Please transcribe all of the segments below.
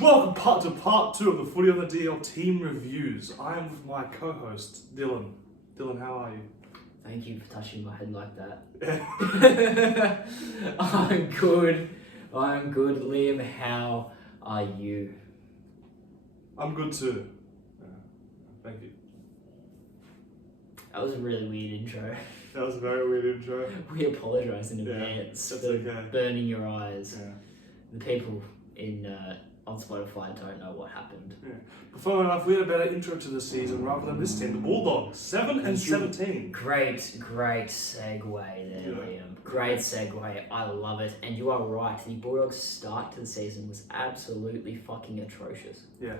Welcome to part 2 of the Footy on the DL team reviews. I am with my co-host, Dylan. Dylan, how are you? Thank you for touching my head like that. I'm good. Liam, how are you? I'm good too. Thank you. That was a really weird intro. That was a very weird intro. We apologise in advance that's for okay. burning your eyes. Yeah. The people on Spotify don't know what happened. Yeah. But funnily enough, we had a better intro to the season rather than this team, the Bulldogs. 7 and 17. Great segue there, Liam. Great segue. I love it. And you are right. The Bulldogs' start to the season was absolutely fucking atrocious. Yeah.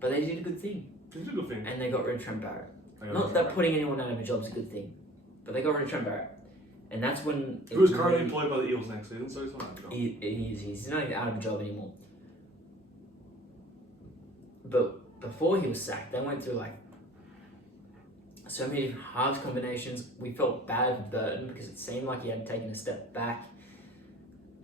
But they did a good thing. It's a good thing. And they got rid of Trent Barrett. Not that putting anyone out of a job is a good thing, but they got rid of Trent Barrett. And that's when... Who is currently employed by the Eels next season, so he's not out of a job. He's not even out of a job anymore. But before he was sacked, they went through like so many different halves combinations. We felt bad for Burton because it seemed like he had taken a step back.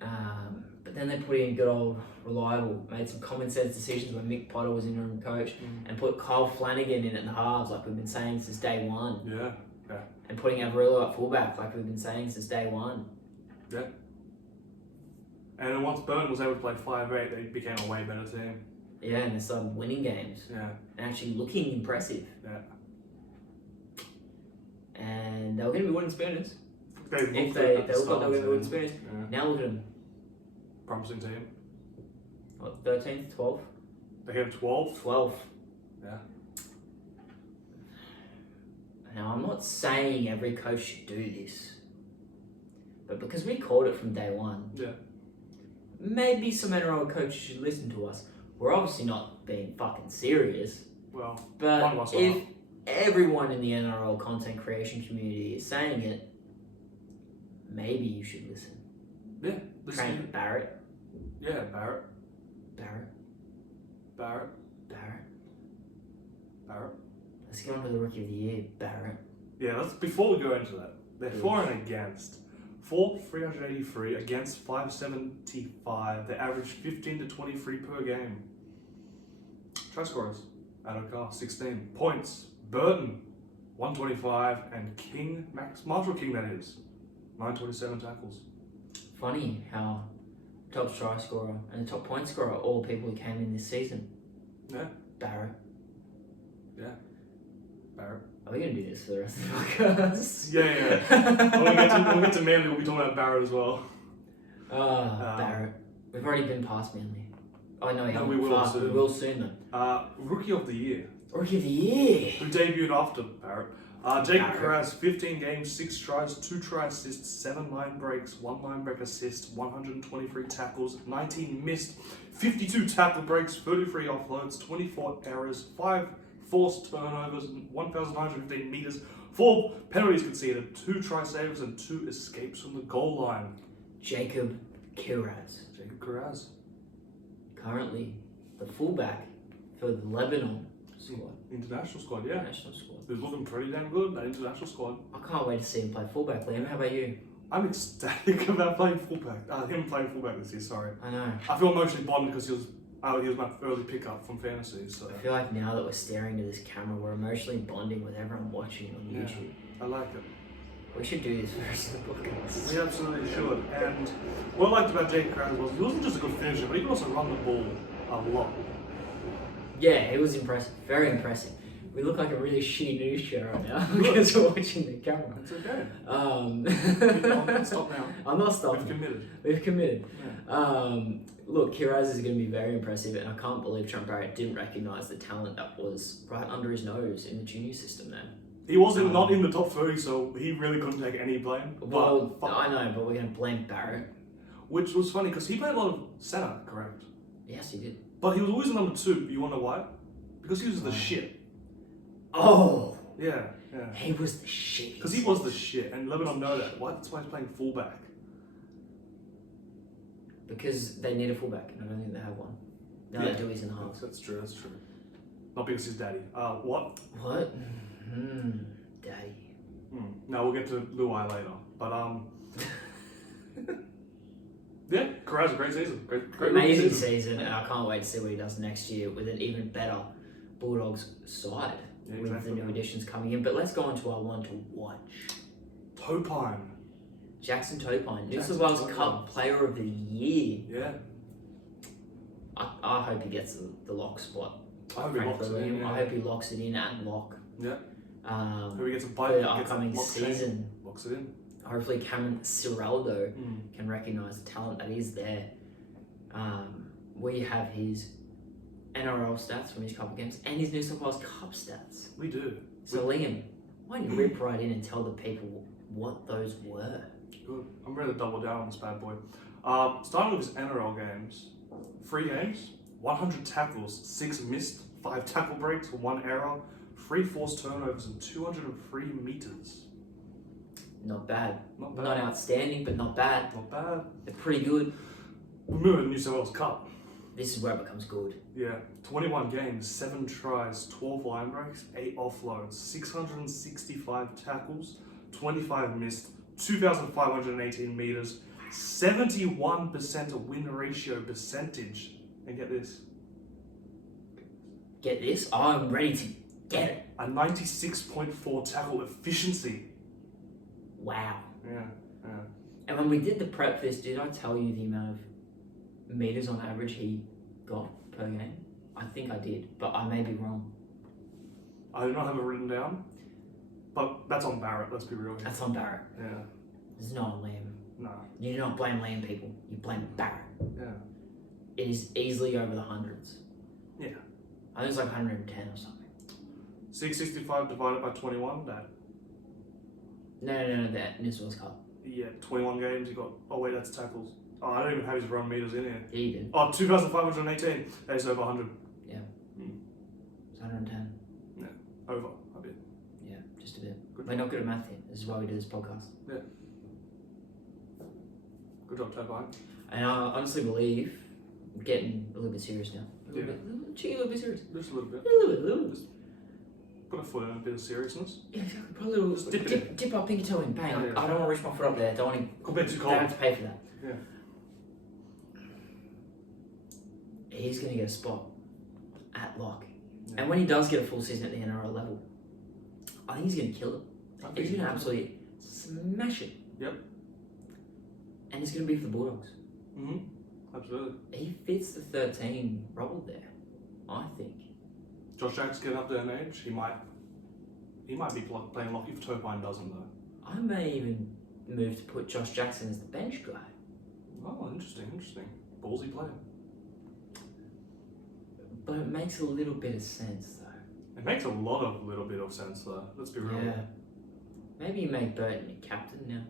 But then they put in good old Reliable, made some common sense decisions when Mick Potter was interim coach, and put Kyle Flanagan in at the halves like we've been saying since day one. Yeah. And putting Averillo at fullback like we've been saying since day one. Yeah. And then once Burton was able to play 5'8", they became a way better team. Yeah, and they started winning games. Yeah. And actually looking impressive. Yeah. And they were going to be wooden spooners. They If looked they at the looked like they were going to be start wooden of the spooners. season. Now look at them. Promising team. What, 13th, 12th? They had 12. 12th. Yeah. Now, I'm not saying every coach should do this. But because we called it from day one, Yeah. maybe some NRL coaches should listen to us. We're obviously not being fucking serious. Well, one of But us if are. everyone in the NRL content creation community is saying it, maybe you should listen. Yeah. Listen. Trent Barrett. Yeah, Barrett. Let's get on to the Rookie of the Year, Barrett. Yeah, before we go into that, they're for and against. For 383 against 575. They average 15 to 23 per game. Try scorers. Adokar, 16. Points. Burton, 125. And King, Marshall King that is, 927 tackles. Funny how top try scorer and the top point scorer are all people who came in this season. Yeah. Barrett. Barrett. Are we going to do this for the rest of the podcast? Yeah. When we get to Manly, we'll be talking about Barrett as well. Barrett. We've already been past Manly. Oh, no, we will soon. We will soon, though. Rookie of the Year. Rookie of the Year. Who debuted after Barrett. Jacob Barrett. Carraz, 15 games, 6 tries, 2 try assists, 7 line breaks, 1 line break assist, 123 tackles, 19 missed, 52 tackle breaks, 33 offloads, 24 errors, 5 forced turnovers, 1,915 metres, 4 penalties conceded, 2 try saves, and 2 escapes from the goal line. Jacob Kiraz. Jacob Carraz. Currently the fullback for the Lebanon squad. International squad, yeah. National squad. He's looking pretty damn good, that international squad. I can't wait to see him play fullback, Liam. How about you? I'm ecstatic about playing fullback. Him playing fullback this year, sorry. I know. I feel emotionally bonded because he was my early pickup from fantasy, so I feel like now that we're staring to this camera, we're emotionally bonding with everyone watching on yeah, YouTube. I like it. We should do this for the rest of the podcast. We absolutely should. And what I liked about Jake Crowder was he wasn't just a good finisher, but he could also run the ball a lot. Yeah, it was impressive. Very impressive. We look like a really shitty news show right now because we're watching the camera. It's okay. I'm not stop now. I'm not stopping. We've committed. Yeah. Look, Kiraz is going to be very impressive, and I can't believe Trent Barrett didn't recognise the talent that was right under his nose in the junior system then. He wasn't not in the top 30, so he really couldn't take any blame. Well, I know, but we're going to blame Barrett. Which was funny because he played a lot of centre, correct? Yes, he did. But he was always number 2. You want to know why? Because he was the shit. Oh! Yeah. He was the shit. Because he was the shit, and Lebanon know that. That's why he's playing fullback. Because they need a fullback, and I don't think they have one. Now they do, he's in the halves. That's true. Not because he's daddy. What? What? Daddy. No, we'll get to Luai later. But Yeah, Corral's a great season. Great rookie Amazing season, and I can't wait to see what he does next year with an even better Bulldogs side Yeah, with exactly. the new additions coming in. But let's go on to our one to watch. Topine. Jackson Topine, New Jackson South Wales Topine. Cup Player of the Year. Yeah. I hope he gets the lock spot. I hope he Frank locks it Lillian. in. Yeah. I hope he locks it in at lock. Yeah. Um, Hope he gets a for bite. the Gets a upcoming lock chain, season. locks it in. Hopefully Cameron Ciraldo Mm. can recognise the talent that is there. We have his NRL stats from his couple games and his New South Wales Cup stats. We do. So Liam, why don't you rip right in and tell the people what those were? Good. I'm ready to double down on this bad boy. Starting with his NRL games. 3 games, 100 tackles, 6 missed, 5 tackle breaks, 1 error, 3 forced turnovers, and 203 meters. Not bad. Not bad. Not outstanding, but not bad. Not bad. They're pretty good. We're moving to the New South Wales Cup. This is where it becomes good. Yeah. 21 games, 7 tries, 12 line breaks, 8 offloads, 665 tackles, 25 missed, 2,518 meters, 71% win ratio percentage. And get this, Get this? I'm ready to get it. a 96.4 tackle efficiency. Wow. Yeah, yeah. And when we did the prep for this, did I tell you the amount of meters on average he got per game? I think I did, but I may be wrong. I do not have it written down, but that's on Barrett, let's be real here. That's on Barrett. Yeah, It's not on Liam. no, You do not blame Liam, people. You blame Barrett. yeah. It is easily over the hundreds. Yeah. I think it's like 110 or something. 665 divided by 21, that, No, that New South Wales Cup. yeah, 21 games, you got, oh wait, that's tackles. Oh, I don't even have his run meters in here. Yeah, you did. Oh, 2,518, that is over 100. It's 110. Over, a bit. Yeah, just a bit. Good We're job. not good at math here. This is why we do this podcast. Good job, Topine. And I honestly believe we're getting a little bit serious now. A little Yeah. bit, a little bit serious. Just a little bit. A little bit. Put a foot in a bit of seriousness. Yeah, exactly. Put a little Just dip our pinky toe in. Bang. Yeah, yeah. I don't want to reach my foot up there. Don't want Could be too to. Don't cold. have to pay for that. Yeah. He's going to get a spot at lock. Yeah. And when he does get a full season at the NRL level, I think he's going to kill it. I think He's he going to can. absolutely smash it. Yep. And it's going to be for the Bulldogs. Mm-hmm. Absolutely. He fits the 13 role there, I think. Josh Jack's getting up there in age. He might be playing lock if Topine doesn't though. I may even move to put Josh Jackson as the bench guy. Oh, interesting. Ballsy player. But it makes a little bit of sense though. It makes a little bit of sense though. Let's be real. Yeah. Maybe you make Burton a captain now.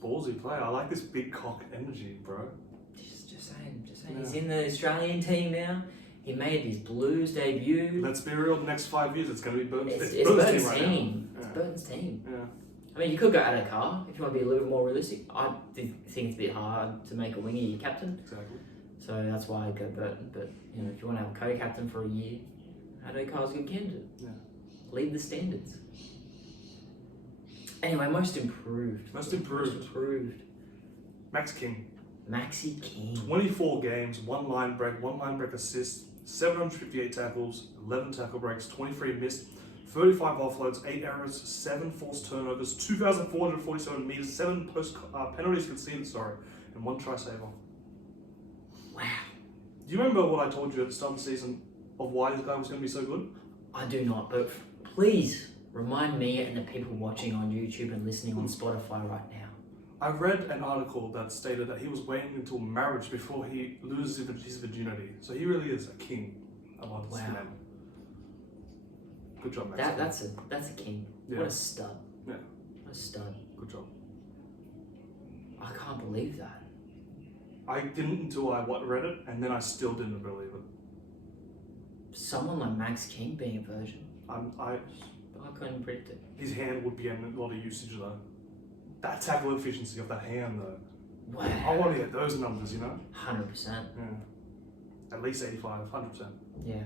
Ballsy player. I like this big cock energy, bro. Just saying. Yeah. He's in the Australian team now. He made his Blues debut. Let's be real. The next 5 years, it's going to be Burton's. It's Burton's right team. now. It's Yeah. Burton's team. Yeah. I mean, you could go Addo-Carr if you want to be a little bit more realistic. I think it's a bit hard to make a winger your captain, Exactly. so that's why I'd go Burton. But you know, if you want to have a co-captain for a year, Addo-Carr's a good candidate. Yeah. Lead the standards. Anyway, most improved. Most improved. Max King. Maxi King. 24 games, 1 line break assist, 758 tackles, 11 tackle breaks, 23 missed, 35 offloads, 8 errors, 7 forced turnovers, 2,447 meters, 7 penalties conceded, and 1 try saver. Wow. Do you remember what I told you at the start of the season of why this guy was going to be so good? I do not, but please remind me and the people watching on YouTube and listening on Spotify right now. I read an article that stated that he was waiting until marriage before he loses his virginity. So he really is a king amongst Wow. men. Good job, Max. That's a king. Yeah. What a stud. Yeah. What a stud. Good job. I can't believe that. I didn't until I read it, and then I still didn't believe it. Someone like Max King being a virgin. I couldn't predict it. his hand would be in a lot of usage though. That tackle efficiency of that hand though. Wow. I want to get those numbers, you know? 100%. Yeah. At least 85, 100%. Yeah.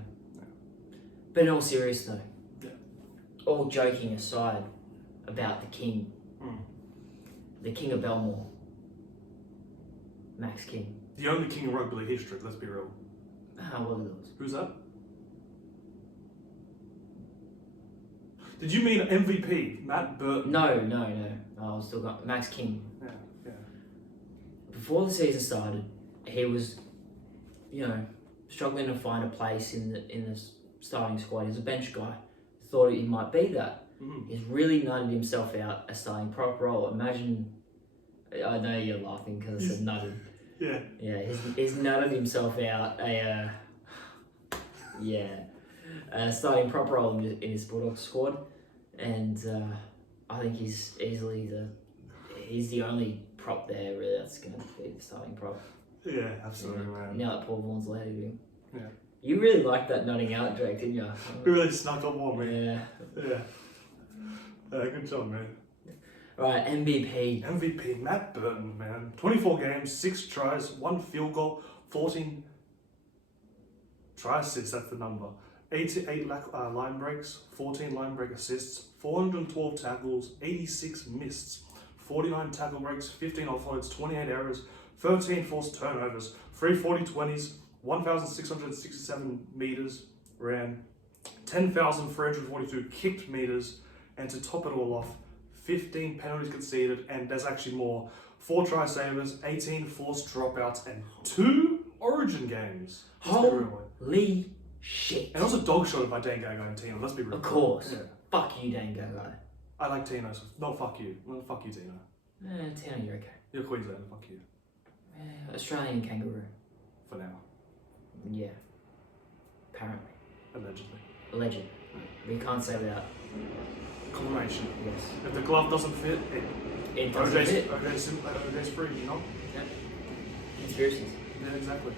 But in all seriousness though, Yeah. all joking aside about the king, Mm. the king of Belmore, Max King. The only king in rugby league history, let's be real. Well, those. Who's that? Did you mean MVP? Matt Burton? No. I still got Max King. Yeah. Before the season started, he was, struggling to find a place in the starting squad. He's a bench guy. Thought he might be that. Mm. He's really nutted himself out a starting prop role. Imagine, I know you're laughing because I said nutted. Yeah. Yeah, he's nutted himself out a starting prop role in his Bulldogs squad, and I think he's the only prop there really that's going to be the starting prop. Yeah, absolutely, man. Now that Paul Vaughan's led him. Yeah. You really liked that nutting out, Drake, didn't you? You really snuck up on me. Yeah. Yeah. Good job, man. Right, MVP. MVP, Matt Burton, man. 24 games, 6 tries, 1 field goal, 14 try assists, that's the number. 88 line breaks, 14 line break assists, 412 tackles, 86 missed, 49 tackle breaks, 15 offloads, 28 errors, 13 forced turnovers, 340 20s, 1,667 meters ran, 10,342 kicked meters, and to top it all off, 15 penalties conceded, and there's actually more. 4 try savers, 18 forced dropouts, and 2 Origin games. Holy shit. And also dog shotted by Dan Gagai and Tino, let's be real. Of course. Yeah. Fuck you, Dan Gagai. I like Tino, so no, fuck you. No, fuck you, Tino. Tino, you're okay. You're Queenslander, fuck you. Australian kangaroo. For now. Yeah. Apparently. Allegedly. Alleged. We can't say without. Confirmation. Yes. If the glove doesn't fit, It doesn't fit. OJ's free, you know? Yeah. Conspiracies. Yeah, exactly.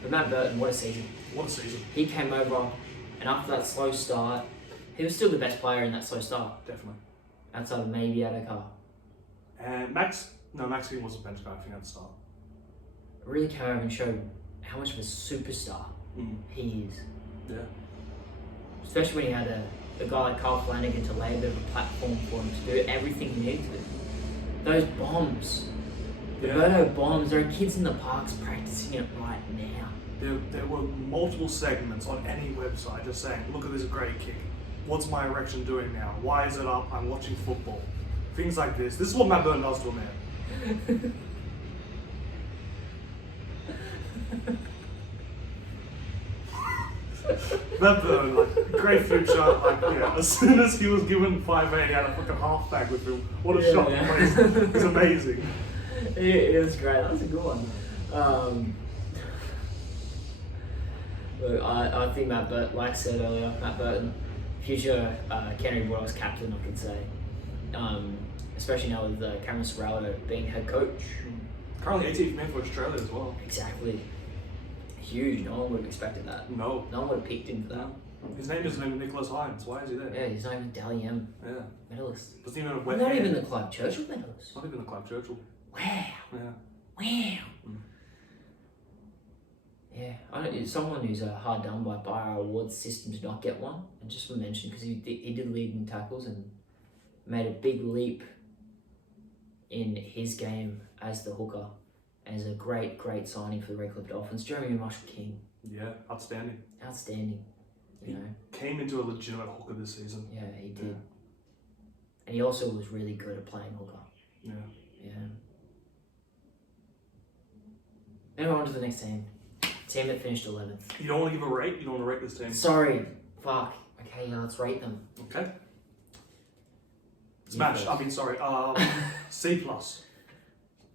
But Matt Burton, what a season. What a season. He came over, and after that slow start, he was still the best player in that slow start. Definitely. Outside of maybe Adakar. And Max King was a bench guy, I think, at the start. Really came over and showed how much of a superstar he is. Yeah. Especially when he had a guy like Carl Flanagan to lay a bit of a platform for him to do everything he needed to do. Those bombs. The Birdo bombs, there are kids in the parks practicing it right now. There were multiple segments on any website just saying, look at this great kick. What's my erection doing now? Why is it up? I'm watching football. Things like this. This is what Matt Burton does to a man. Matt Burton, like, great future. Like, yeah, as soon as he was given 5'8", he had a fucking halfback with him. What a shot! Yeah. It's amazing. It was great. That was a good one. Look, I think Matt Burton, like I said earlier, Matt Burton, future Canterbury Bulldogs captain, I could say. Especially now with Cameron Serrallo being head coach. Currently 18th man for Australia as well. Exactly. Huge. No one would have expected that. No. No one would have picked him for that. His name isn't even Nicholas Hines. Why is he there? Yeah, he's not even Dally M Yeah. medalist. Doesn't even have wet Not hair. even the Clive Churchill medalist. Not even the Clive Churchill. Wow. Yeah. Wow. Yeah, someone who's hard done by our awards system to not get one, and just for mention, because he did lead in tackles and made a big leap in his game as the hooker, as a great signing for the Redcliffe Dolphins. Jeremy Marshall King. Yeah, outstanding. Outstanding. You know. Came into a legitimate hooker this season. Yeah, he did. Yeah. And he also was really good at playing hooker. Yeah. Yeah. Now on to the next team. Team that finished 11th. You don't want to give a rate? You don't want to rate this team? Sorry. Fuck. Okay, yeah, let's rate them. Okay. Smash. Yeah. I mean, sorry. C plus.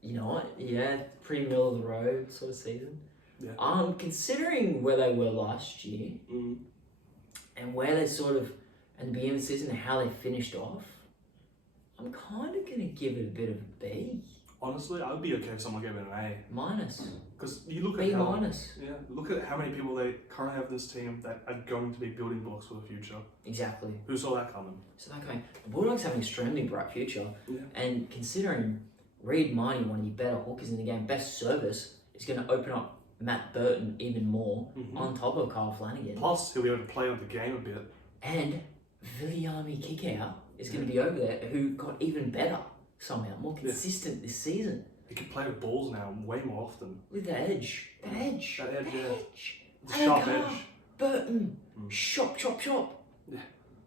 You know what? Yeah, pretty middle of the road sort of season. Yeah. Considering where they were last year Mm. and where they sort of at the beginning of the season and how they finished off, I'm kind of gonna give it a bit of a B. Honestly, I would be okay if someone gave it an A. Minus. Because you look at B how, minus. Yeah, look at how many people they currently have in this team that are going to be building blocks for the future. Exactly. Who saw that coming? So they're going, the Bulldogs have an extremely bright future, Yeah. and considering Reid Marnie, one of the better hookers in the game, best service, is going to open up Matt Burton even more on top of Carl Flanagan. Plus, he'll be able to play on the game a bit. And Viliami Kickout is going to be over there, who got even better somehow, more consistent this season. He can play with balls now way more often. With the edge. That edge. That edge, That yeah. edge. The sharp Anchor. edge. Burton. Mm. Chop, chop, chop. Yeah.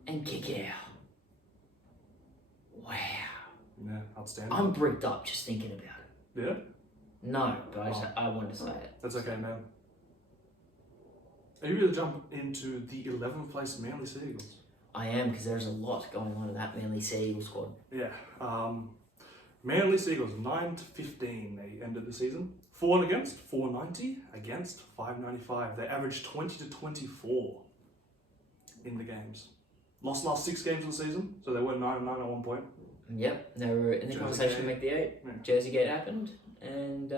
And kick it out. Wow. Yeah, outstanding. I'm bricked up just thinking about it. Yeah? No, but I wanted to say it. That's okay, man. Are you ready to jump into the 11th place Manly Sea Eagles? I am, because there's a lot going on in that Manly Sea Eagles squad. Yeah. Manly Sea Eagles, 9-15 they ended the season. 4 and against, 490 against 595. They averaged 20 to 24 in the games. Lost last 6 games of the season, so they were 9-9 at one point. Yep, they were in the Jersey conversation to Gate. make the 8. Yeah. Jersey Gate happened, and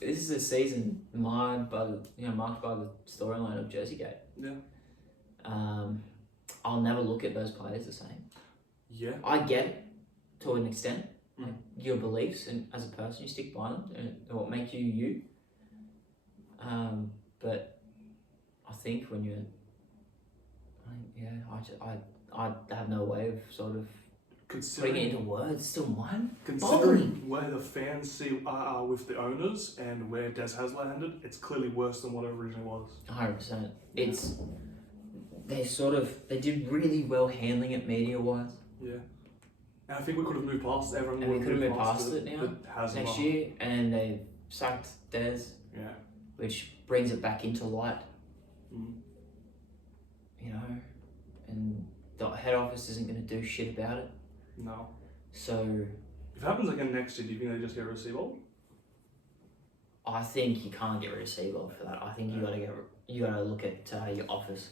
this is a season marked by the storyline of Jersey Gate. Yeah. I'll never look at those players the same. Yeah. I get it to an extent, Mm. like your beliefs, and as a person, you stick by them, and they're what make you you. But I think when you're, I have no way of sort of putting it Considering, into words. Still mine. considering where the fans see are with the owners and where Des Hasler ended, it's clearly worse than what it originally was. 100%. It's they did really well handling it media wise. Yeah. And I think we could have moved past everyone. And we would could have have moved past it now, the Hasler. Next year, and they sacked Des, Yeah. which brings it back into light. Mm. You know, and the head office isn't going to do shit about it. No. So If it happens again next year, do you think they just get a receival? I think you can't get rid of Seabold for that. I think you gotta look at your office.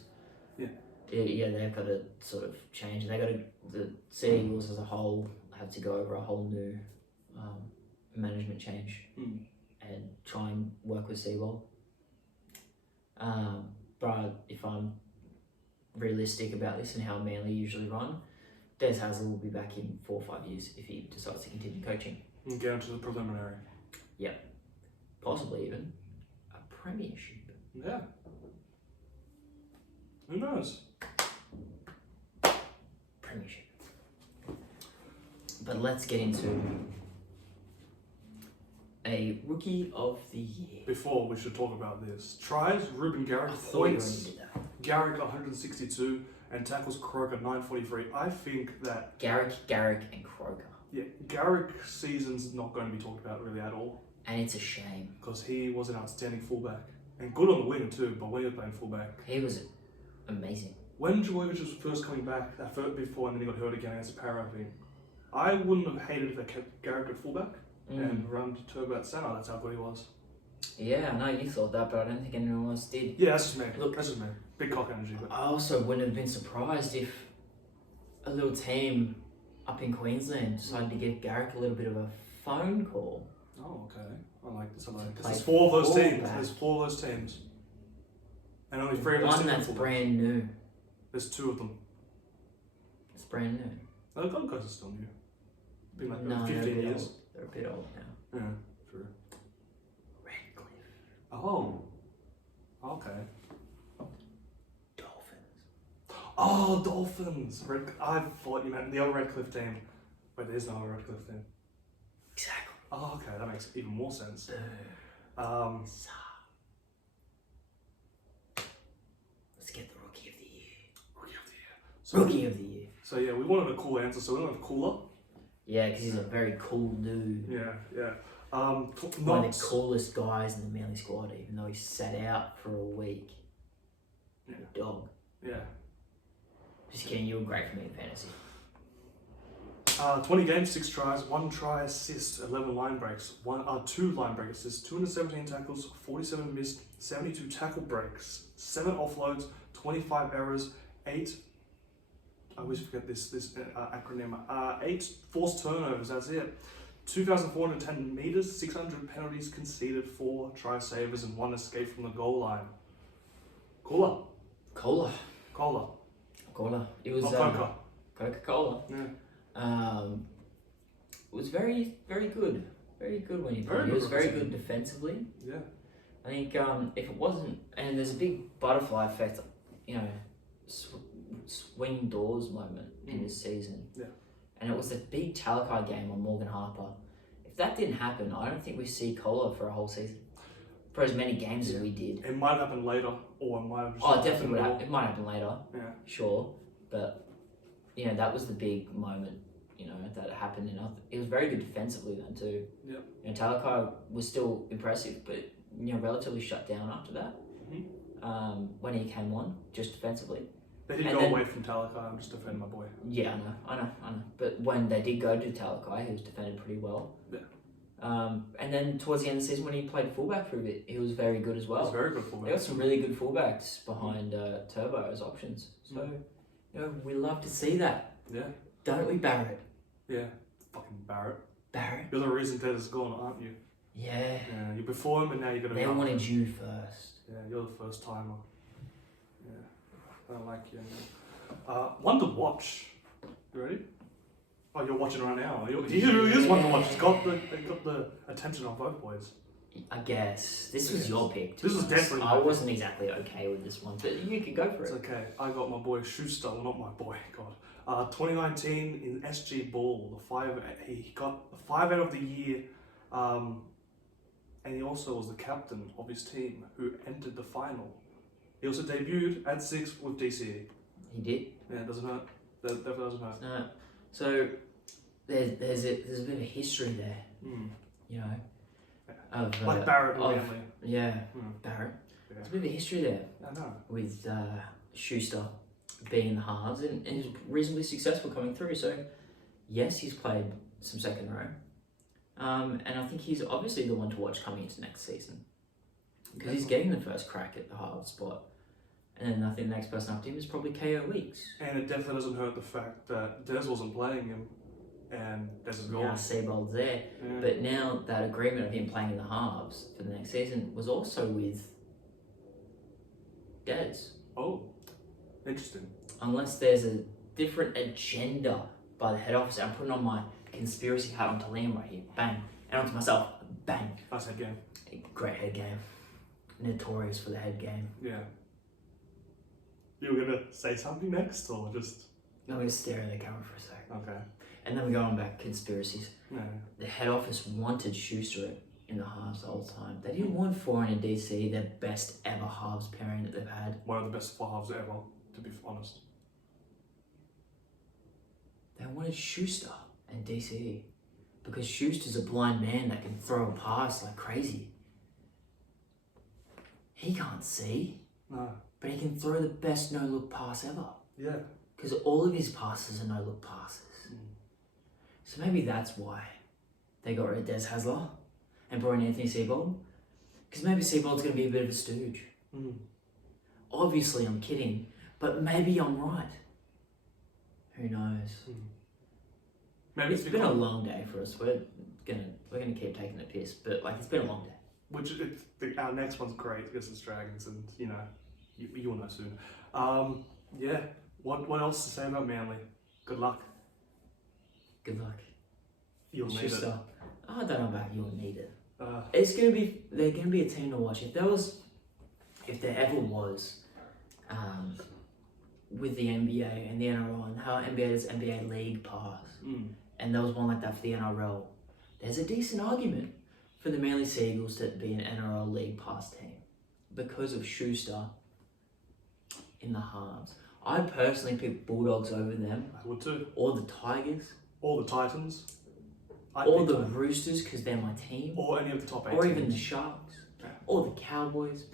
Yeah. Yeah, they've got to sort of change. They got to the Sea Eagles as a whole have to go over a whole new management change Mm. and try and work with Seabold. But if I'm realistic about this and how Manly usually run, Des Hasler will be back in 4 or 5 years if he decides to continue coaching. And get into the preliminary. Possibly even a premiership. Yeah. Who knows? Premiership. But let's get into a rookie of the year. Before we should talk about this. Tries, Ruben Garrick, I thought you points, already did that. Garrick 162, and tackles Croker 943. I think that, Garrick, and Croker. yeah, Garrick's season's not going to be talked about really at all, And it's a shame. because he was an outstanding fullback. And good on the wing too, but when he was playing fullback. He was amazing. When Djurkovic was first coming back, that first before, and then he got hurt again against Para, I think, I wouldn't have hated if they kept Garrick at fullback and run Turbo at centre. That's how good he was. Yeah, I know you thought that, but I don't think anyone else did. Yeah, that's just me. Look- That's just me. Big cock energy. But I also wouldn't have been surprised if a little team up in Queensland decided to give Garrick a little bit of a phone call. oh, okay. I like this. I like this. Play There's 4 of those teams. fullback. There's 4 of those teams. And only 3 of those One teams are that's fullbacks. brand new. There's 2 of them. It's brand new. No, the Gold Coast is still new. Been like No, they're a 15 bit years. old. They're a bit old now. Yeah, true. Redcliffe. Oh. Okay. Dolphins. Oh, Dolphins. I thought you meant the other Redcliffe team. Wait, there's no other Redcliffe team. Exactly. Oh, okay. That makes even more sense. Let's get the rookie of the year. Rookie of the year. So, Rookie of the year. So yeah, we wanted a cool answer, so we went with cooler. Yeah, because he's a very cool dude. Yeah, yeah. One Not of the coolest guys in the Manly squad, even though he sat out for a week. Yeah. Dog. yeah. Just kidding, you were great for me in fantasy. 20 games, 6 tries, 1 try assist, 11 line breaks, 2 line break assists, 217 tackles, 47 missed, 72 tackle breaks, 7 offloads, 25 errors, 8. I always forget this acronym. 8 forced turnovers. That's it. 2,410 meters, 600 penalties conceded, 4 try savers, and 1 escape from the goal line. Cooler. Cola. It was Coca. Coca-Cola. Yeah. It was very, very good. Very good when he Very played. He good was very represented. good defensively. Yeah. I think if it wasn't, and there's a big butterfly effect, you know, swing doors moment in this season. Yeah. And it was the big Talakai game on Morgan Harper. If that didn't happen, I don't think we see Kohler for a whole season. For as many games as we did. It might happen later, or it might have just Oh, it definitely would happened happen. It might happen later. Yeah. Sure. But, you know, that was the big moment, you know, that happened. And it was very good defensively then too. Yep. You know, Talakai was still impressive, but, you know, relatively shut down after that. When he came on, just defensively. They did go away from Talakai. I'm just defending my boy. Yeah, I know. But when they did go to Talakai, he was defended pretty well. Yeah. And then towards the end of the season, when he played fullback for a bit, he was very good as well. He's very good fullback. They got some really good fullbacks behind Turbo as options. So, you know, we love to see that. Yeah. Don't we, Barrett? Yeah. Fucking Barrett. Barrett? You're the reason Ted is gone, aren't you? Yeah. Yeah. You're before him, and now you're gonna. They wanted you first. Yeah, you're the first timer. Yeah. I don't like you. One to watch. You ready? Oh, you're watching right now. He really is one to watch. They got the attention of both boys. I guess. This was your pick. This was definitely I wasn't exactly okay with this one, but you could go for It's it. okay. I got my boy Schuster. Well, not my boy. God. 2019 in SG Ball. He got the 5 out of the year. And he also was the captain of his team who entered the final. He also debuted at 6 with DCE. He did. Yeah, it doesn't hurt. That definitely doesn't hurt. No. So there's a bit of history there, you know, of Like Barrett or of, Manly. yeah, Barrett. Yeah. There's a bit of a history there I know. with Schuster being in the halves and he's reasonably successful coming through. So yes, he's played some second row, and I think he's obviously the one to watch coming into next season because he's getting the first crack at the half spot. And then I think the next person after him is probably KO Weeks. And it definitely doesn't hurt the fact that Des wasn't playing him and Des is gone. Now Seibold's there. Yeah. But now that agreement of him playing in the halves for the next season was also with Des. Oh, interesting. Unless there's a different agenda by the head office. I'm putting on my conspiracy hat onto Liam right here. Bang. And onto myself. Bang. That's that game. Great head game. Notorious for the head game. Yeah. You were gonna say something next, or just? I'm going to stare at the camera for a sec. Okay. And then we go on back conspiracies. Yeah. The head office wanted Schuster in the halves the whole time. They didn't want Foreign and DC, their best ever halves pairing that they've had. One of the best 4 halves ever, to be honest. They wanted Schuster and DCE because Schuster's a blind man that can throw a pass like crazy. He can't see, No. but he can throw the best no-look pass ever Yeah. because all of his passes are no-look passes. So maybe that's why they got rid of Des Hasler and brought in Anthony Seibold, because maybe Seibold's going to be a bit of a stooge. Obviously, I'm kidding, but maybe I'm right. Who knows? Maybe It's been a long day for us. We're gonna keep taking the piss, but like it's been a long day. Our next one's great against the Dragons, and you know, you'll know soon. Yeah. What else to say about Manly? Good luck. Good luck. You'll need it. Oh, I don't know about you'll need it. They're gonna be a team to watch. If there ever was, with the NBA and the NRL and how NBA is NBA League Pass, and there was one like that for the NRL, there's a decent argument for the Manly Seagulls to be an NRL League Pass team because of Schuster in the halves. I personally pick Bulldogs over them, I would too. or the Tigers, Or the Titans. or the Roosters because they're my team, Or any of the top 8 or teams. even the Sharks, Yeah. or the Cowboys,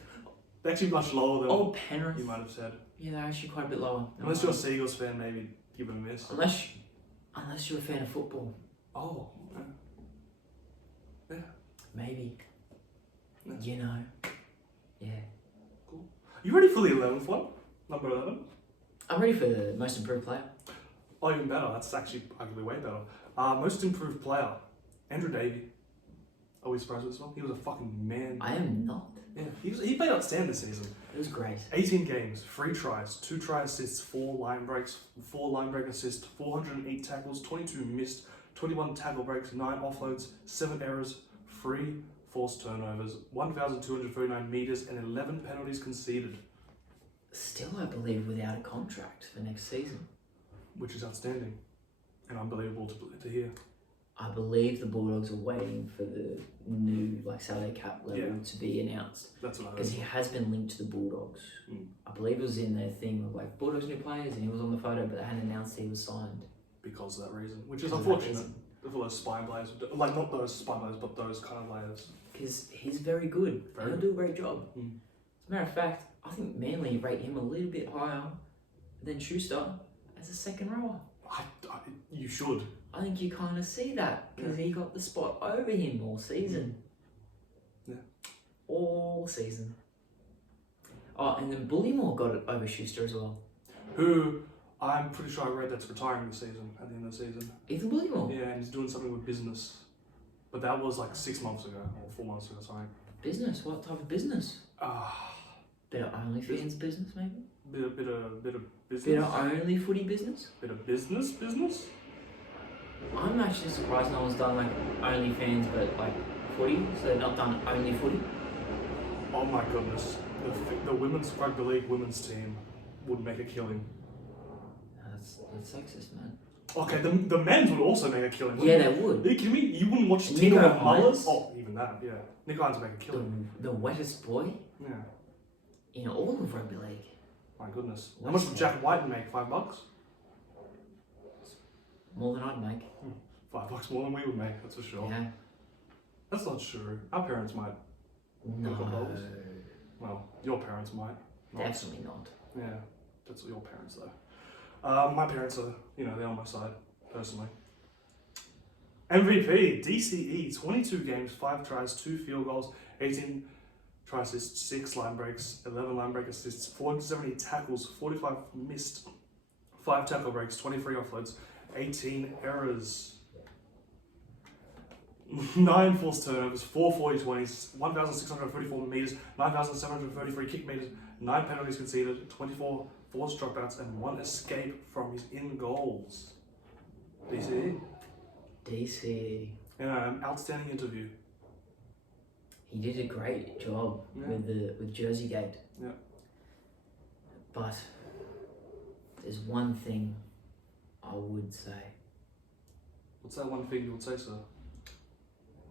They're actually much lower than or Penrith. you might have said. Yeah, they're actually quite a bit lower. Unless you're a Seagulls fan, maybe give it a miss. Unless you're a fan of football, Oh. Yeah. maybe. Yeah. You know. Yeah. You ready for the 11th one? Number 11? I'm ready for the most improved player. Oh, even better. That's actually arguably way better. Most improved player, Andrew Davey. Are we surprised with this one? He was a fucking man. I am not. Yeah, he played outstanding this season. It was great. 18 games, 3 tries, 2 try assists, 4 line breaks, 4 line break assists, 408 tackles, 22 missed, 21 tackle breaks, 9 offloads, 7 errors, 3 forced turnovers, 1,239 meters, and 11 penalties conceded, Still, I believe, without a contract for next season. which is outstanding and unbelievable to hear. I believe the Bulldogs are waiting for the new salary cap level to be announced. That's what I Because heard. he has been linked to the Bulldogs. Mm. I believe it was in their thing of Bulldogs new players, and he was on the photo, but they hadn't announced he was signed. Because of that reason, which is Because of that unfortunate. reason. For those spine players, not those spine players, but those kind of players. Because he's very good. Very He'll do a great job. Mm. As a matter of fact, I think Manly rate him a little bit higher than Schuster as a second rower. You should. I think you kind of see that because he got the spot over him all season. Yeah. All season. Oh, and then Bullymore got it over Schuster as well. Who I'm pretty sure I read that's retiring this season, at the end of the season. Ethan Bullymore? Yeah, and he's doing something with business. But that was 6 months ago, or 4 months ago, something. Business? What type of business? Bit of OnlyFans business, maybe? Bit of business. Bit of only footy business? Bit of business? I'm actually surprised no one's done OnlyFans but footy, so they've not done only footy. Oh my goodness. The women's rugby league women's team would make a killing. That's sexist, man. Okay, the men's would also make a killing. Yeah, they would. Are you kidding me? You wouldn't watch Nico Tino Hines? Mullers? Oh, even that, yeah. Nico Hines would make a killing. The wettest boy Yeah. in all of rugby league. My goodness. How What's much would that? Jack White make? $5? More than I'd make. $5 more than we would make, that's for sure. Yeah. That's not true. Our parents might. No. $5. Well, your parents might. Not. Definitely not. Yeah, that's your parents though. My parents are, they're on my side, personally. MVP, DCE, 22 games, 5 tries, 2 field goals, 18 try assists, 6 line breaks, 11 line break assists, 470 tackles, 45 missed, 5 tackle breaks, 23 offloads, 18 errors, 9 forced turnovers, 4 40-20s, 1,634 metres, 9,733 kick metres, 9 penalties conceded, 24 forced dropouts, and 1 escape from his in-goals. DCE. DCE. An outstanding interview. He did a great job with Jersey Gate. Yeah. But there's one thing I would say. What's that one thing you would say, sir?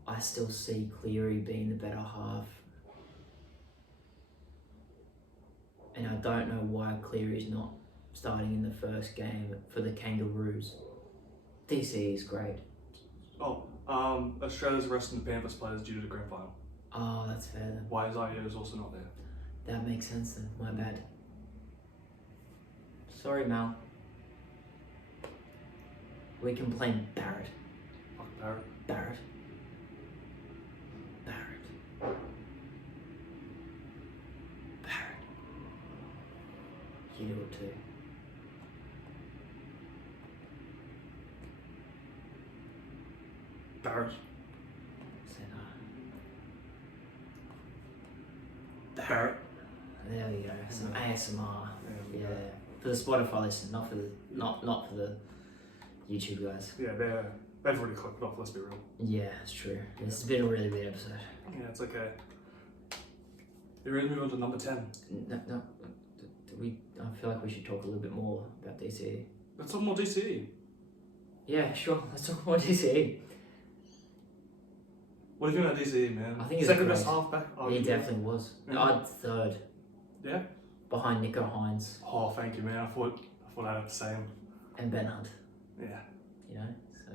I still see Cleary being the better half. And I don't know why Cleary's not starting in the first game for the Kangaroos. DCE is great. Australia's arresting the Panthers players due to the grand final. Oh, that's fair then. Why Isaiah is also not there. That makes sense then. My bad. Sorry, Mal. We can blame Barrett. Fuck Barrett. Barrett. Barrett. Barrett. You do it too. Barrett. Said, Barrett. there we go. Some ASMR. Yeah. Yeah. For the Spotify listen, not for the YouTube guys. Yeah, they've already clicked it off, let's be real. Yeah, it's true. This has been a really weird episode. Yeah, it's okay. You ready to move on to number 10? No. I feel like we should talk a little bit more about DCE. Let's talk more DCE. Yeah, sure. Let's talk more DCE. What do you think about DCE, man? I think he's second great. best halfback. He definitely was. Yeah. I'd third. Yeah? Behind Nico Hines Oh, thank you, man. I thought I'd have to say him. and Ben Hunt. Yeah. You know? So,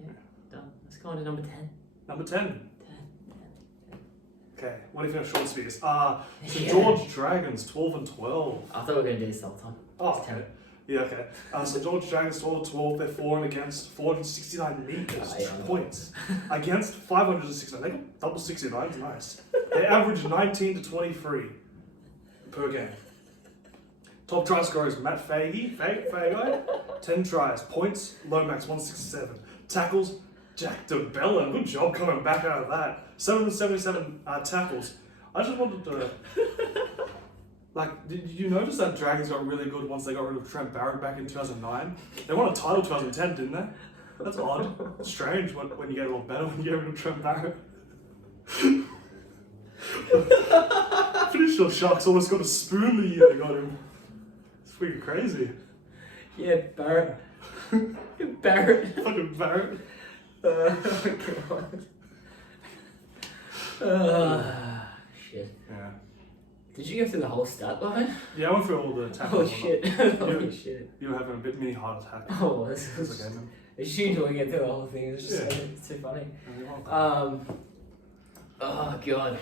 yeah. Done. Let's go on to number 10. Number 10. 10. Okay. What do you think of Short Spears? St Yeah. George Dragons, 12 and 12. I thought we were going to do this the whole time. Oh, It's 10. okay. Yeah, okay. St George Dragons, 12 and 12. They're for and against 469 metres, Oh, yeah. 2 points. Against 569. They got double 69. Nice. They average 19 to 23 per game. Top try scorers, Matt Faggy, 10 tries. Points, Lomax, 167. Tackles, Jack DeBellin. Good job coming back out of that. 777 tackles. I just wanted to... did you notice that Dragons got really good once they got rid of Trent Barrett back in 2009? They won a title 2010, didn't they? That's odd. It's strange when you get a lot better when you get rid of Trent Barrett. Pretty sure Sharks almost got a spoon the year they got him. It's freaking crazy. Yeah, Barrett. Barrett. Fucking Barrett. Shit. Yeah. Did you go through the whole stat line? Yeah, I went through all the tackles. Oh shit. Holy shit. You were having a bit mini heart attack. Oh, this It's is okay, man. it's you doing it through the whole thing. It's just Yeah. it's too funny. You're welcome. Oh god.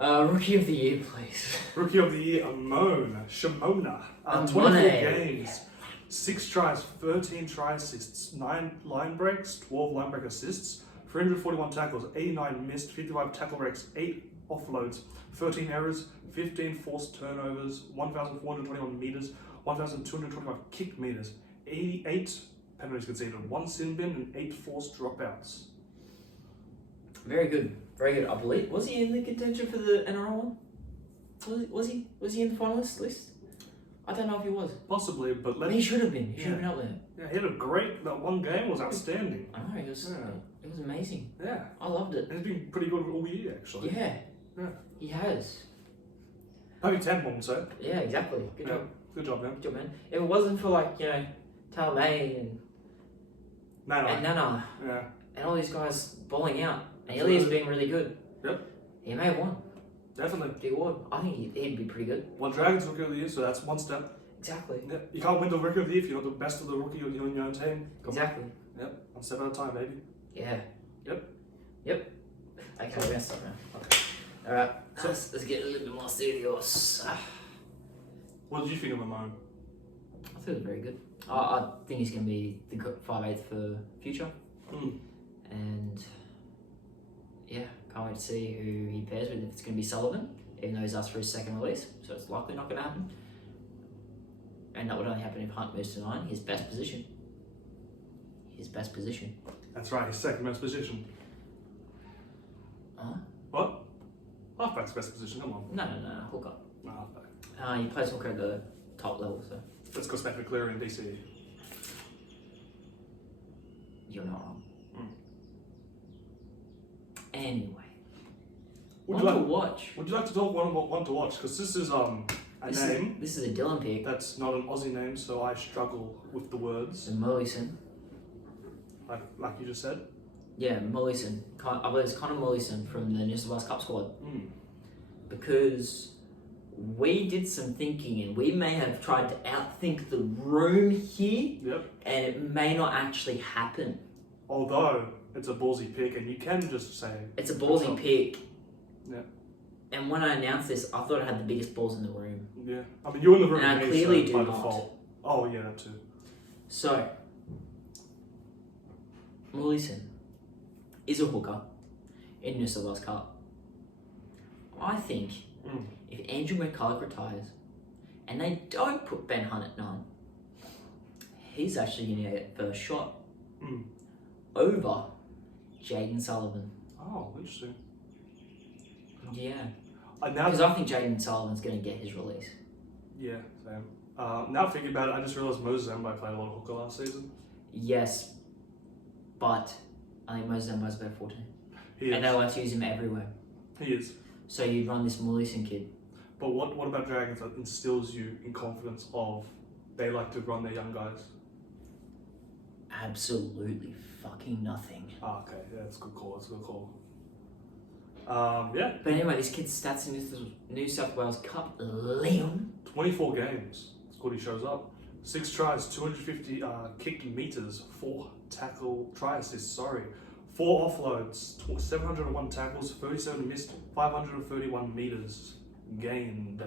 Rookie of the year, please. Rookie of the year, Shimona. 24 Amone. games, 6 tries, 13 try assists, 9 line breaks, 12 line break assists, 341 tackles, 89 missed, 55 tackle breaks, 8 offloads, 13 errors, 15 forced turnovers, 1,421 meters, 1,225 kick meters, 88 penalties conceded, 1 sin bin, and 8 forced dropouts. Very good. Very good. I believe was he in the contention for the NRL one? Was he? Was he in the finalist list? I don't know if he was. Possibly, but He should have been. He should have been up there. yeah, he had a great. That one game was outstanding. I know. It was amazing. Yeah, I loved it. and he's been pretty good all year actually. Yeah. Yeah. He has. Maybe 10 more, so. Yeah. Exactly. Good Yeah. job. Good job, man. Good job, man. If it wasn't for Talamay and Nana Yeah. and all these guys balling out, and Ilias being really good. Yep. He may have won Definitely. the award. I think he'd be pretty good. One Dragons Rookie of the Year, so that's one step. Exactly. Yeah. You can't win the Rookie of the Year if you're not the best of the rookie on your own team. Come Exactly. on. Yep. One step at a time, baby. Yeah. Yep. Okay, we're gonna stop now. Okay. Alright, So- let's get a little bit more serious. What did you think of Amon? I thought it was very good. I think he's going to be the 5/8 for future. Mm. And yeah, can't wait to see who he pairs with. If it's going to be Sullivan, even though he's asked for his second release, so it's likely not going to happen. And that would only happen if Hunt moves to 9, his best position. His best position. That's right, his second best position. Huh? What? Halfback's best position, come on. No, hooker. No, halfback. He plays hooker at the top level, so Let's go Spencer McCleary in DC. you're not wrong. Mm. Anyway, Would one you to like? watch. Would you like to talk one to watch? Because this is a name This is a Dylan pick. that's not an Aussie name, so I struggle with the words, So Mullison. like you just said. Yeah, Mullison. I believe it's Connor Mullison from the New South Wales Cup squad. Mm. Because we did some thinking and we may have tried to outthink the room here, Yep. and it may not actually happen. Although it's a ballsy pick, and you can just say, It's a ballsy pick. Yeah. And when I announced this, I thought I had the biggest balls in the room. yeah. I mean, you're in the room And I with me, clearly so do by not. default. Oh yeah, that too. So, Mullison is a hooker in New South Wales Cup. I think Mm. if Andrew McCulloch retires and they don't put Ben Hunt at 9, he's actually going to get first shot Mm. over Jaden Sullivan. Oh, interesting. Yeah. Now, Because I think Jaden Sullivan's going to get his release. yeah, same. Now thinking about it, I just realised Moses Mbai played a lot of hooker last season. Yes, but I think Moses Mba's about 14. He is. And they like to use him everywhere. He is. So you run this Mullison kid. But what about Dragons that instills you in confidence of they like to run their young guys? Absolutely fucking nothing. Ah, okay. Yeah, that's a good call. That's a good call. Yeah. But anyway, this kid's stats in New South Wales Cup, Leon. 24 games. That's what he shows up. 6 tries, 250 kicked meters, 4 try assists, 4 offloads, 701 tackles, 37 missed, 531 meters gained.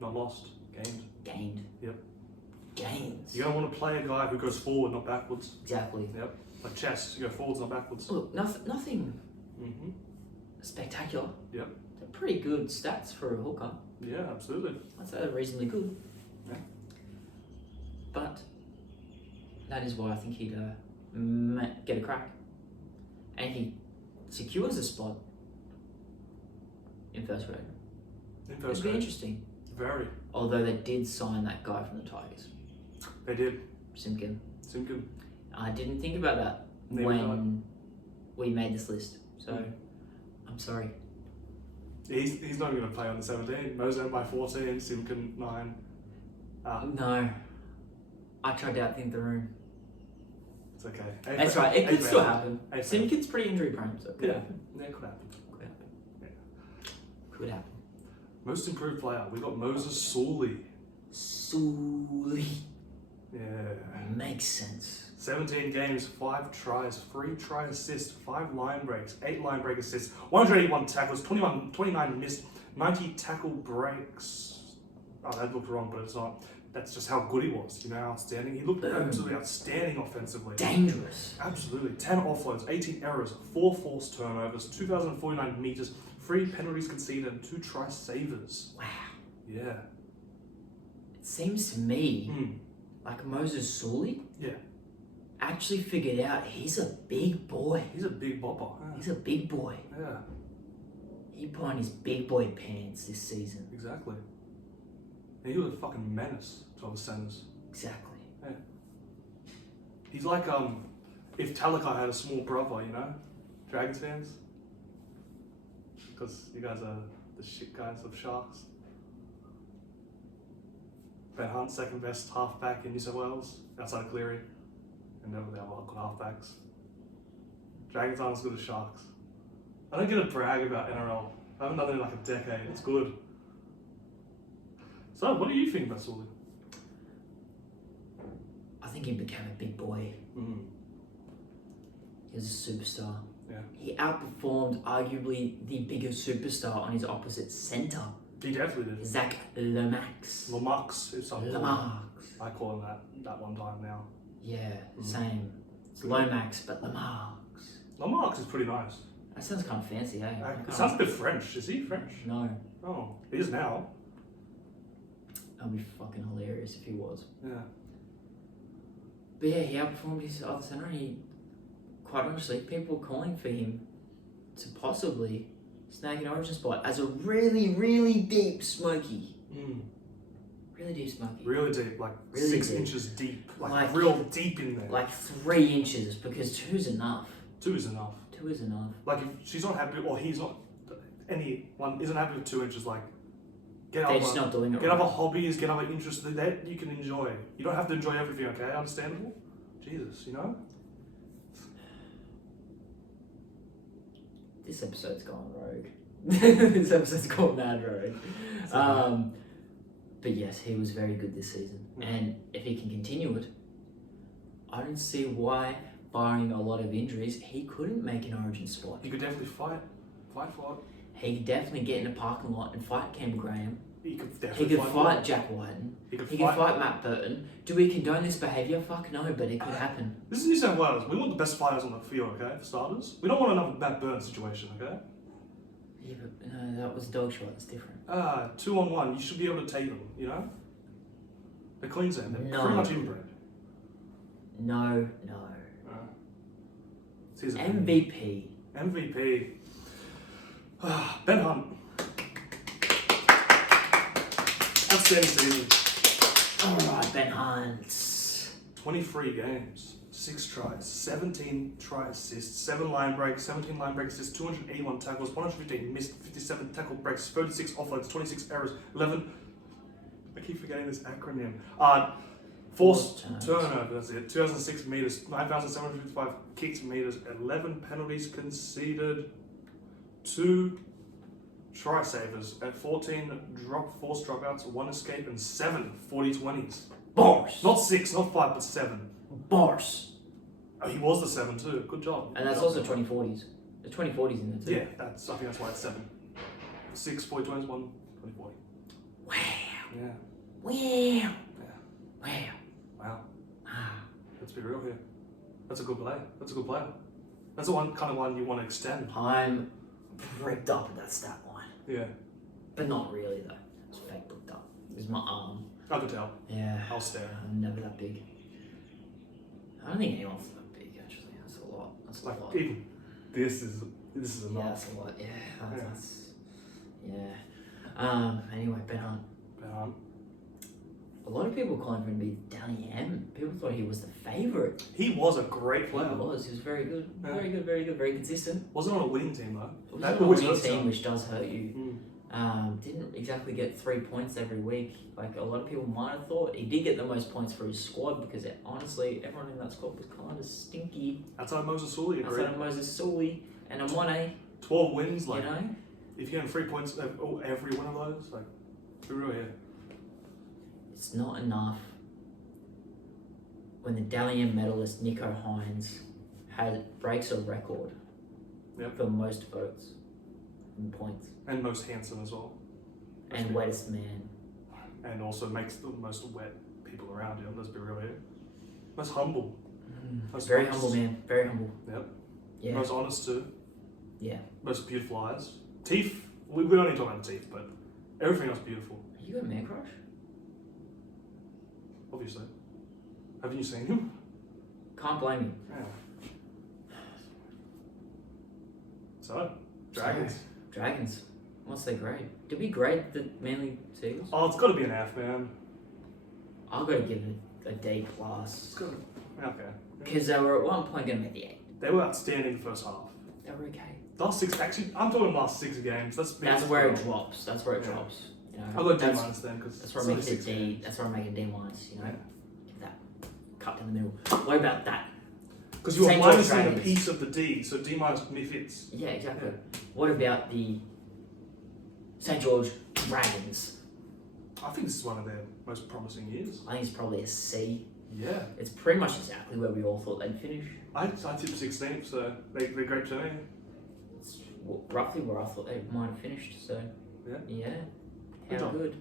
Not lost, gained. Gained. Yep. Gains. You don't want to play a guy who goes forward, not backwards. Exactly. Yep. Like chess, you go forwards, not backwards. Look, nothing Mm-hmm. spectacular. Yep. They're pretty good stats for a hooker. Yeah, absolutely. I'd say they're reasonably good. Yeah. But that is why I think he'd get a crack. And he secures a spot in first grade. In It'd first be grade. interesting. Very. Although they did sign that guy from the Tigers, They did. Simkin. Simkin. I didn't think about that Neither when we made this list. So I'm sorry. He's not even going to play on the 17. Mozart by 14, Simkin 9. No. I tried to outthink the room. It's okay. That's right. It could still happen. Hey, Simkins pretty injury prone, so it could Yeah. happen. Yeah, it could happen. Could happen. Yeah. Could happen. Most improved player. We got Moses Sully. Sully. Yeah. Makes sense. 17 games, 5 tries, 3 try assists, 5 line breaks, 8 line break assists, 181 tackles, 29 missed, 90 tackle breaks. Oh, that looked wrong, but it's not. That's just how good he was, outstanding. He looked absolutely outstanding offensively. Dangerous. Absolutely. 10 offloads, 18 errors, 4 forced turnovers, 2,049 meters, 3 penalties conceded, and 2 try savers. Wow. Yeah. It seems to me Hmm. like Moses Sully Yeah. actually figured out he's a big boy. He's a big bopper. He's a big boy. Yeah, He put on his big boy pants this season. exactly. And he was a fucking menace to other centers. Exactly. He's like if Talakai had a small brother, Dragons fans, because you guys are the shit guys of Sharks. Ben Hunt, second best halfback in New South Wales, outside of Cleary, and never they have good halfbacks. Dragons aren't as good as Sharks. I don't get a brag about NRL. I haven't done it in like a decade. It's good. So, what do you think about Sully? I think he became a big boy. Mm. He was a superstar. Yeah. He outperformed arguably the biggest superstar on his opposite centre, He definitely did. Zach Lomax. Lomax, if some Lomax. I call him that one time now. Yeah, Mm. same. It's Good. Lomax, but Lomax. Lomax is pretty nice. That sounds kind of fancy, eh? It sounds a bit French. Is he French? No, Oh, he is now. that'd be fucking hilarious if he was. Yeah. But yeah, he outperformed his other centre. He, quite honestly, people were calling for him to possibly snag an origin spot as a really, really deep smoky. Mm. Really deep smoky. Really deep, like Really 6 deep. inches deep. Like Like- real deep in there. Like 3 inches, because 2's enough. 2 is enough. 2 is enough. Like if she's not happy, or he's not, anyone isn't happy with 2 inches, like get They're other, just not doing it get right. other hobbies, get other interests that you can enjoy. You don't have to enjoy everything, okay? Understandable? Jesus, This episode's gone rogue. This episode's gone mad rogue. But yes, he was very good this season. And if he can continue it, I don't see why, barring a lot of injuries, he couldn't make an origin spot. You could definitely fight for it. He could definitely get in a parking lot and fight Cam Graham. He could He definitely could fight Jack Whiten. He could He could fight Matt Burton. Do we condone this behaviour? Fuck no, but it could happen. This is New South Wales. We want the best fighters on the field, okay? For starters. We don't want another Matt Burns situation, okay? Yeah, but no, that was dog shot. It's different. 2-on-1. You should be able to take them, They're Queensland. They're No. pretty much inbred. No. It's his MVP. MVP. Ben Hunt. Outstanding season. Alright, Ben Hunt. 23 games, 6 tries, 17 try assists, 7 line breaks, 17 line break assists, 281 tackles, 115 missed, 57 tackle breaks, 36 offloads, 26 errors, 11. I keep forgetting this acronym. Forced turnover, that's it. 2,006 meters, 9,755 kicked meters, 11 penalties conceded, 2 try savers, at 14 forced dropouts, 1 escape, and 7 40-20s. Bars. Not 6, not 5, but 7. Bars. Oh, he was the 7 too. Good job. And that's also 2040s. There's 2040s in there too. Yeah, I think that's why it's 7. 6 40-20s, 1 20-40. Wow. Yeah. Wow. Yeah. Wow. Wow. Ah. Let's be real here. That's a good player. That's a good player. That's the one kind of one you want to extend. I'm bricked up at that stat line. Yeah. But not really though. It's fake bricked up. It was my arm. I could tell. Yeah. I'll stare. I'm never that big. I don't think anyone's that big actually. That's a lot. That's a Like lot. even this is Yeah, enough. that's a lot. Yeah. Yeah. That's, anyway, Ben Hunt. A lot of people calling for him to be Downey M. People thought he was the favourite. He was a great He player. was. He was very good. Yeah. Very good. Very good. Very consistent. Wasn't on a winning team though. It was That on a always winning hurts team, them. which does hurt you. Mm. Didn't exactly get 3 points every week. Like a lot of people might have thought. He did get the most points for his squad because honestly, everyone in that squad was kind of stinky. Outside Moses Sully, agreed. Outside of Moses Sully and Amone, 12 wins, like, you know. if you have 3 points every one of those, like, be real here. It's not enough when the Dalian medalist Nico Hines breaks a record for most votes and points. And most handsome as well. And wettest man. And also makes the most wet people around him, let's be real here. Most humble. Most Very honest. humble man, very humble. Yep. Yeah. Most honest too. Yeah. Most beautiful eyes. Teeth, we don't need to talk about the teeth, but everything else beautiful, You got a man crush? obviously. Haven't you seen him? Can't blame you. Yeah. So, Dragons. Dragons. What's their grade? Did we grade the Manly Seagulls? Oh, it's got to be an F, man. I've got to give it a D+. It's got to okay. Because they were at one point going to make the 8. They were outstanding the first half. They were okay. Last 6, actually, I'm talking last 6 games. That's where it drops. That's where it Yeah. drops. You know, I'll go D- that's, then, because that's where I make it D. games. That's where I make it D-. You know, Yeah. give that cut in the middle. What about that? Because you're St. George minusing a Dragons. piece of the D, so D minus me fits. Yeah, exactly. Yeah. What about the St. George Dragons? I think this is one of their most promising years. I think it's probably a C. Yeah. It's pretty much exactly where we all thought they'd finish. I tipped 16th, so they're great to me. It's roughly where I thought they might have finished, so yeah. Good How job. good.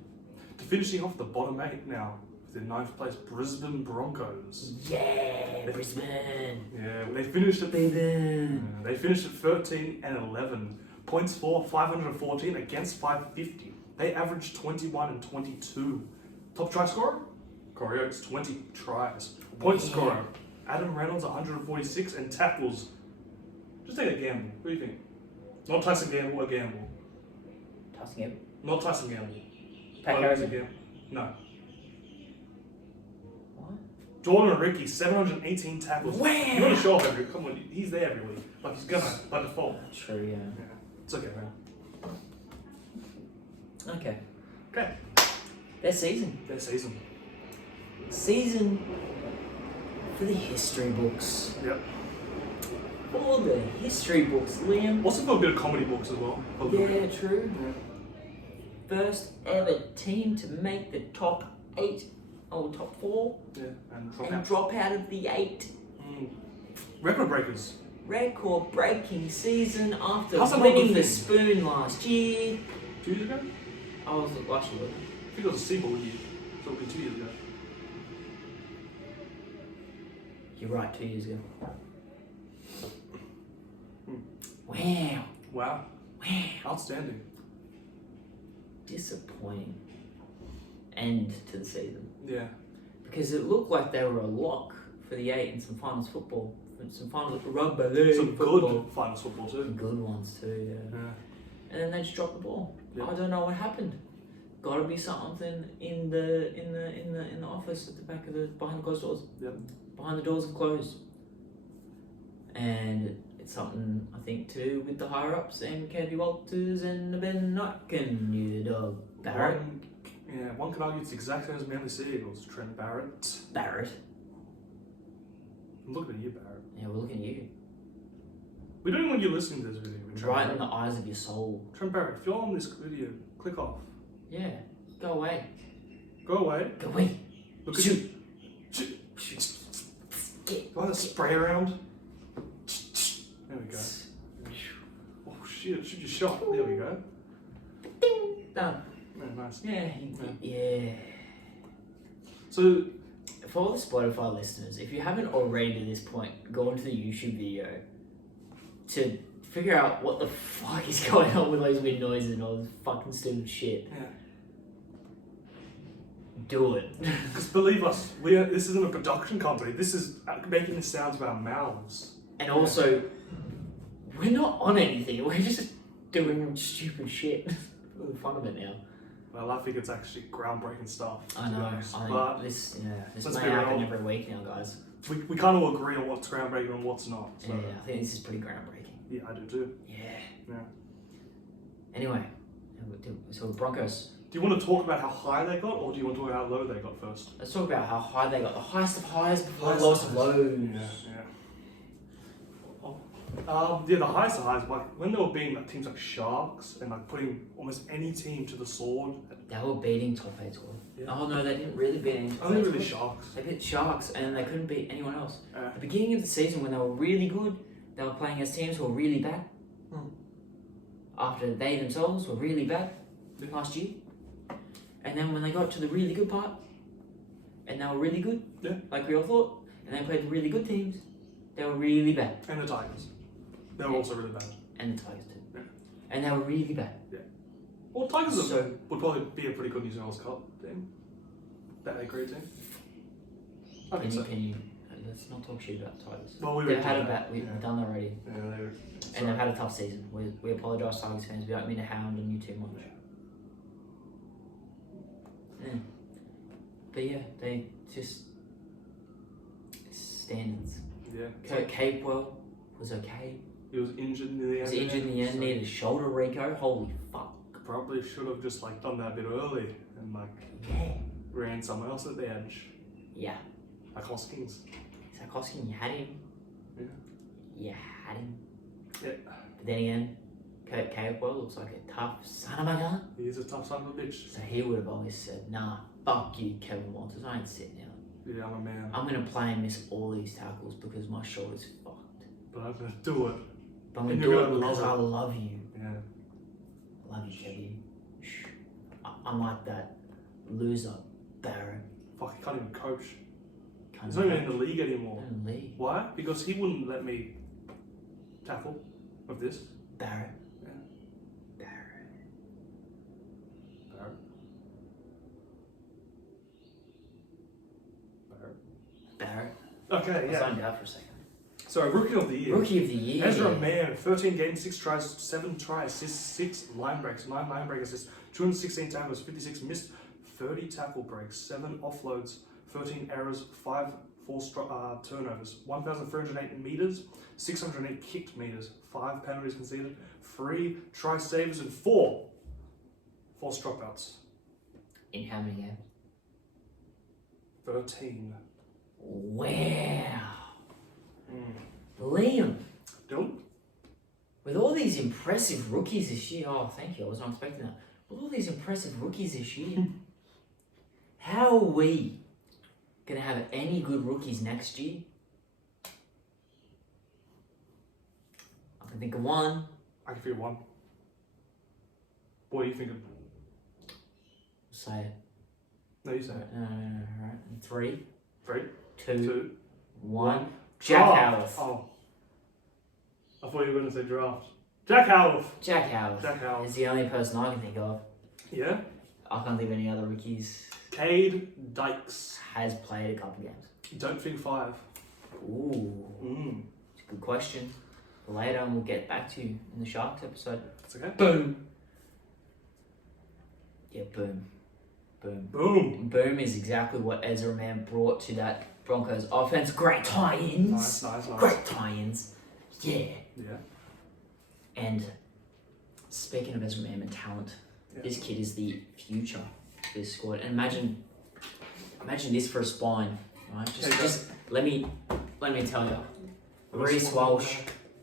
To finishing off the bottom 8 now, with the 9th place Brisbane Broncos. Yeah, Brisbane. Yeah, they finished at Brisbane. They finished at 13 and 11. Points for 514 against 550. They averaged 21 and 22. Top try scorer? Corey Oates, 20 tries. Point scorer? Adam Reynolds, 146. And tackles? Just take a gamble. What do you think? Not Tyson Gamble, a gamble. Tossing him. Not Tyson Gamble. Pat Oh, Harrison. Gamble. No. What? Jordan and Ricky, 718 tackles. Wow. You want to show off every week? Come on, he's there every week. Like he's gonna, by default. True, yeah. Yeah. It's okay, man. Okay. Okay. Their season. Their season. Season for the history books. Yep. For the history books, Liam. Also for a bit of comedy books as well. A little bit. Yeah, true. Yeah. First ever team to make the top 8 or top 4 Yeah. And and drop out of the 8. Record breakers. Record breaking season after How's that not a winning good the thing? spoon last year. 2 years ago? I was last year. I think it was a Seaball year. So it'll be 2 years ago. You're right, 2 years ago. Hmm. Wow. Wow. Wow. Outstanding. Disappointing end to the season. Yeah. Because it looked like they were a lock for the 8 and some finals football. Some finals rugby league Some football. good finals football too. Some good ones too, yeah. Yeah. And then they just dropped the ball. Yeah. I don't know what happened. Gotta be something in the office at the back of the behind the closed doors. Yep. Behind the doors are closed. And it's something I think to do with the higher ups and Kevy Walters and Ben Nutkin, you dog. Barrett. One can argue it's the exact same as Manly Seagulls. Trent Barrett. Barrett. I'm looking at you, Barrett. Yeah, we're looking at you. We don't even want you listening to this video. Trent Right Barrett. in the eyes of your soul. Trent Barrett, if you're on this video, click off. Yeah. Go away. Go away. Go away. Look at Shoot. you. Shoot. Get. Want to spray around? There we go. Oh shit, shoot your shot. There we go. Ding. Done. Yeah, nice. Yeah. Yeah. So, For all the Spotify listeners, if you haven't already to this point, go onto the YouTube video to figure out what the fuck is going on with those weird noises and all this fucking stupid shit. yeah. Do it. Because believe us, this isn't a production company. This is making the sounds of our mouths. And also, we're not on anything. We're just doing stupid shit for the fun of it now. Well, I think it's actually groundbreaking stuff. I to be know. honest. I But this let's may be happen real. every week now, guys. we can't all agree on what's groundbreaking and what's not. So, Yeah, I think this is pretty groundbreaking. yeah, I do too. Yeah. Yeah. Anyway, So Broncos. Do you want to talk about how high they got, or do you want to talk about how low they got first? Let's talk about how high they got. The highest of highs before the Highest lowest of of highs. lows. Yeah, the highest of highs, like when they were beating like teams like Sharks and like putting almost any team to the sword. They were beating top 8 squad. Yeah. Oh no, they didn't really beat any top Only 8 really squad. Sharks. They beat Sharks and they couldn't beat anyone else. Yeah. At the beginning of the season, when they were really good, they were playing against teams who were really bad. After they themselves were really bad Yeah. last year. And then when they got to the really good part, and they were really good, Yeah. like we all thought, and they played the really good teams, they were really bad. And the Tigers. They were also really bad. And the Tigers too. Yeah. And they were really bad. Well, Tigers So, would probably be a pretty good New Zealand Cup team. That A grade team. I think so. let's not talk shit about the Tigers. Well, we They've already had did a that. bad, we've Yeah. done that already. Yeah, they were. And they've had a tough season. We apologise, Tigers fans. We don't mean to hound on you too much. Yeah. But yeah, they just standards. Yeah. Kurt Capewell was okay. He was injured in the end. He was injured in the end. so Needed a shoulder reco. Holy fuck. probably should have just like done that a bit early and like Yeah. ran someone else at the edge, Yeah. like Hoskins. Sarkowski, you had him. Yeah. You had him. Yeah. But then again, Kurt Capewell looks like a tough son of a gun. He is a tough son of a bitch. So he would have always said, nah, fuck you, Kevin Walters. I ain't sitting out. Yeah, I'm a man, I'm going to play and miss all these tackles because my shoulder's fucked. but I'm gonna do it. But I'm going And to do you're it gonna because I love love you. Yeah. Love you, Kevin. Shh. I'm like that loser, Barrett. Fuck, he can't even coach. Can't He's not even in coach. the league anymore. Don't leave. Why? Because he wouldn't let me tackle with this. Barrett. Yeah. Barrett. Barrett. Barrett. Barrett. Okay, I yeah. zoned out for a second. So, Rookie of the Year. Rookie of the year. Ezra Mann, 13 games, 6 tries, 7 try assists, 6 line breaks, 9 line break assists, 216 tackles, 56 missed, 30 tackle breaks, 7 offloads, 13 errors, 5 forced turnovers, 1,308 meters, 608 kicked meters, 5 penalties conceded, 3 try saves, and 4 forced dropouts. In how many games? 13. Wow. Liam, Dylan? with all these impressive rookies this year, oh, thank you, I wasn't expecting that. With all these impressive rookies this year, how are we going to have any good rookies next year? I can think of one. I can feel one. What are you thinking? Say it. No, you say it. Right. 3, 3, 2, 2, 1. Jack Draft. Howarth. Oh. I thought you were going to say draft. Jack Howarth. Jack Howarth Jack Howarth. is the only person I can think of. Yeah. I can't think of any other rookies. Cade Dykes. Has played a couple games. Don't think 5. Ooh, it's a good question. Later, and we'll get back to you in the Sharks episode. That's okay. Boom. Yeah, boom. Boom. Boom. Boom is exactly what Ezra Mann brought to that Broncos offense. Great tie-ins. Nice. Great tie-ins. Yeah. Yeah. And speaking of Ezra Mann and talent, Yeah. this kid is the future of this squad. And imagine this for a spine, right? Just let me tell you. Reece Walsh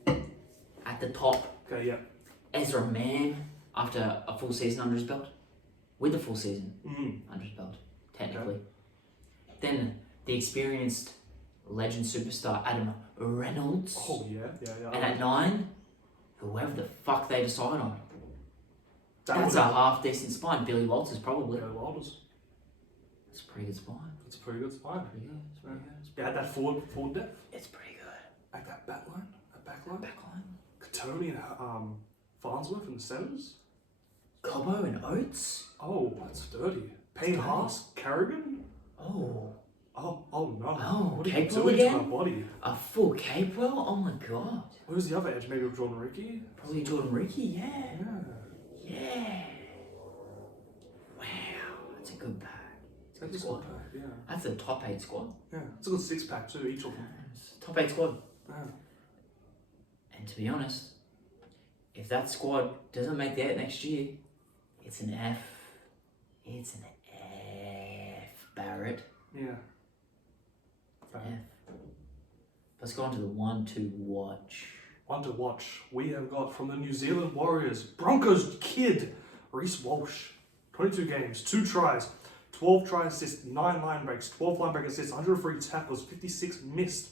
at the top. Okay, yeah. Ezra Mann after a full season under his belt. With a full season under his belt, technically. Then the experienced legend superstar Adam Reynolds. Oh, yeah. And at 9, whoever the fuck they decide on. That That's was a half decent spine. Billy Walters probably. Billy Walters. It's a pretty good spine. It's a pretty good spine. Pretty good. It's pretty good. Yeah, that forward depth. It's pretty good. Like that back line. That back line. Backline. Katoni and Farnsworth and the centers. Cobo and Oates. Oh, that's dirty. Payne dirty. Haas, Carrigan. Oh, Oh no. Oh, what are you Capewell doing to again? my body? a full Capewell. Oh my god. Who's the other edge? Maybe with Jordan Ricky? Probably Jordan Ricky. Yeah. Yeah. Yeah. Wow, that's a good pack. It's a That's good a squad. good pack, yeah. That's the top 8 squad. Yeah. It's a good 6-pack too, each of them. Top 8 squad. Yeah. And to be honest, if that squad doesn't make the 8 next year, It's an F. It's an F, Barrett. Yeah. It's an F. Let's go on to the one to watch. One to watch. We have got from the New Zealand Warriors, Broncos kid, Reece Walsh. 22 games, 2 tries, 12 try assists, 9 line breaks, 12 line break assists, 103 tackles, 56 missed.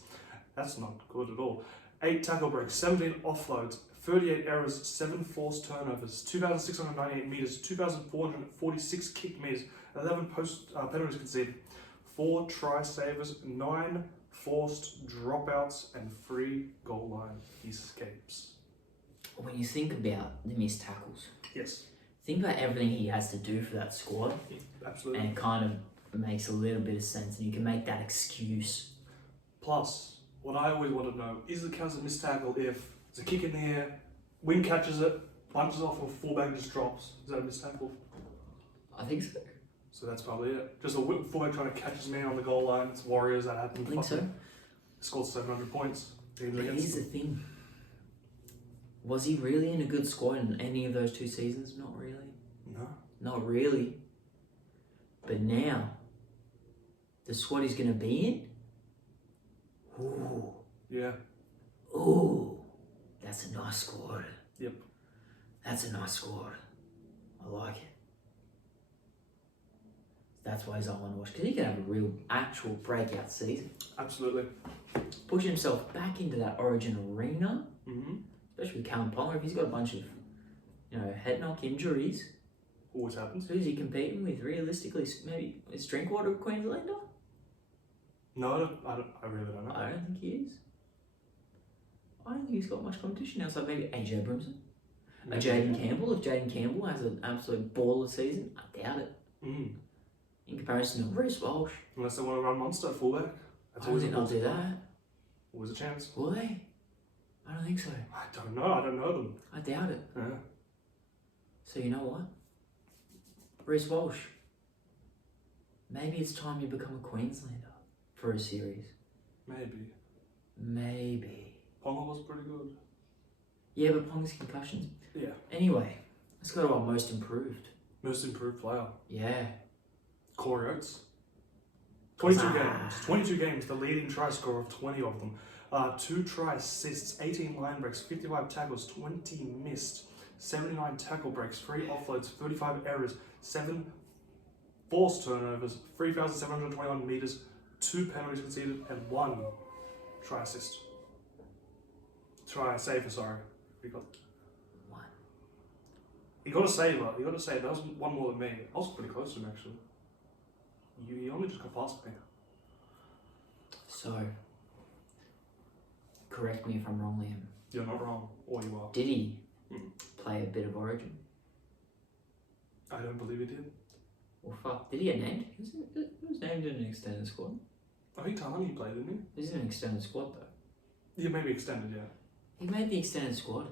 That's not good at all. 8 tackle breaks, 17 offloads, 38 errors, 7 forced turnovers, 2,698 meters, 2,446 kick meters, 11 penalties conceded, 4 try savers, 9 forced dropouts, and 3 goal line escapes. When you think about the missed tackles, Yes, think about everything he has to do for that squad, absolutely. and it kind of makes a little bit of sense, and you can make that excuse. Plus, what I always want to know is it counts as a missed tackle if it's a kick in the air, wing catches it, punches off, or fullback just drops. Is that a missed tackle? I think so. So that's probably it. Just a fullback trying to catch his man on the goal line. It's Warriors, that I happened. think so. Scored 700 points. Teams But against here's the them. thing. Was he really in a good squad in any of those 2 seasons? Not really. No. Not really. But now, the squad he's going to be in, ooh, Yeah. ooh, that's a nice squad. Yep. That's a nice squad. I like it. That's why he's on one watch, because he can have a real, actual breakout season. Absolutely. Push himself back into that Origin arena, Mm-hmm. especially with Callum Palmer. If he's got a bunch of, head knock injuries, Always happens. who's he competing with realistically? Maybe is Drinkwater a Queenslander? No, I really don't know. I don't think he is. I don't think he's got much competition outside maybe AJ Brimson. A Jaden Campbell. If Jaden Campbell has an absolute baller season, I doubt it. Mm. In comparison to Reece Walsh, Unless they want to run Monster at fullback. That's I don't think they'll do that. Always a chance. Will they? I don't think so. I don't know. I don't know them. I doubt it. Yeah. So you know what? Reece Walsh. Maybe it's time you become a Queenslander for a series. Maybe. Maybe. Ponga was pretty good. Yeah, but Ponga's concussions. Yeah. Anyway, let's go to our most improved. Most improved player. Yeah. Corey Oates. 22 Ah. games. 22 games. The leading try scorer of 20 of them. 2 try assists, 18 line breaks, 55 tackles, 20 missed, 79 tackle breaks, 3 offloads, 35 errors, 7 forced turnovers, 3,721 meters, 2 penalties conceded, and 1 try assist. Try saver, sorry. He got One. He got a saver. He got a save. That was 1 more than me. I was pretty close to him actually. He only just got past me. So, correct me if I'm wrong, Liam. You're not wrong, or you are. Did he Hmm. play a bit of Origin? I don't believe he did. Well, fuck. Did he get named? He was named in an extended squad. I think Tahani played, didn't he? He's in an extended squad though. Yeah, maybe extended, yeah. He made the extended squad.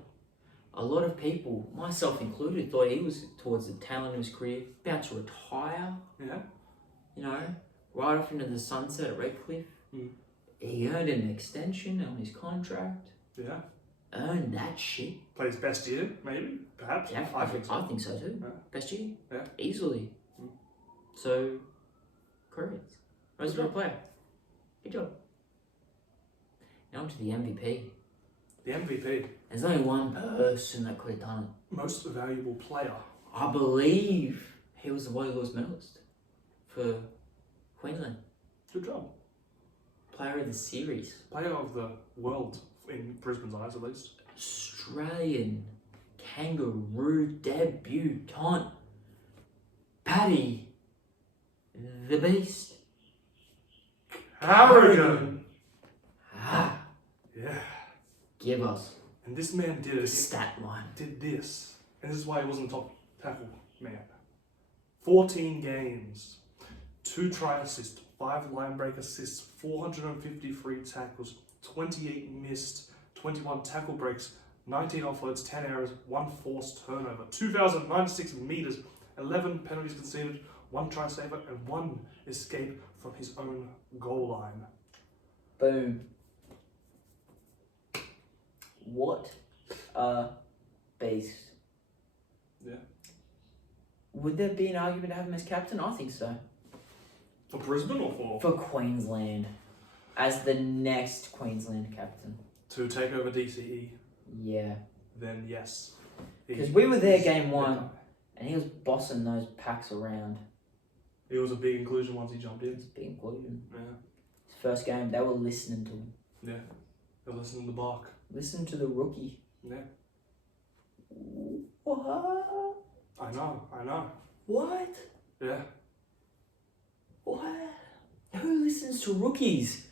A lot of people, myself included, thought he was towards the tail end of his career, about to retire, Yeah? right off into the sunset at Redcliffe. Hmm. He earned an extension on his contract. Yeah. Earned that shit. Played his best year, maybe? Perhaps? Yeah, I think so. I think so too. Yeah. Best year? Yeah. Easily. Hmm. So, correct. Most Good improved player. Good job. Now on to the MVP. The MVP. There's only one person that could have done it. Most valuable player. I believe he was the Wally Lewis medalist for Queensland. Good job. Player of the series. Player of the world, in Brisbane's eyes at least. Australian kangaroo debutante. Paddy the Beast. Harrigan! Ah, Yeah. give us And this man did the it. stat line. Did this. And this is why he wasn't top tackle man. 14 games, 2 try assists, 5 line break assists, 453 tackles, 28 missed, 21 tackle breaks, 19 offloads, 10 errors, 1 forced turnover, 2,096 meters, 11 penalties conceded, 1 try saver, and 1 escape from his own goal line. Boom. What a beast. Yeah. Would there be an argument to have him as captain? I think so. For Brisbane or for? For Queensland. As the next Queensland captain. To take over DCE, Yeah. then yes. Because we were there He's game the one, guy. and he was bossing those packs around. He was a big inclusion once he jumped in. It's a big inclusion. Yeah. His first game, they were listening to him. Yeah. They're listening to the bark. Listen to the rookie. Yeah. What? I know. What? Yeah. What? Who listens to rookies?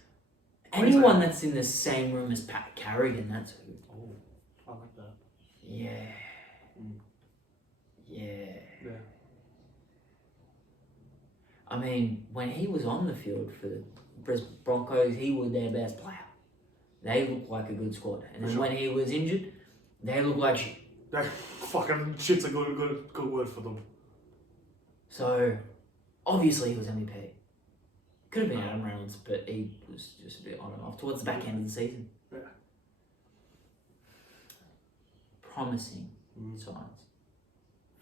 Queensland. Anyone that's in the same room as Pat Carrigan, that's who. Oh, I like that. Yeah. Mm. Yeah. Yeah. I mean, when he was on the field for the Brisbane Broncos, he was their best player. They looked like a good squad. And then sure. when he was injured, they looked like shit. Fucking shit's a good word for them. So, obviously he was MVP. Could have been Adam Reynolds, but he was just a bit on and off towards the back end of the season. Yeah. Promising signs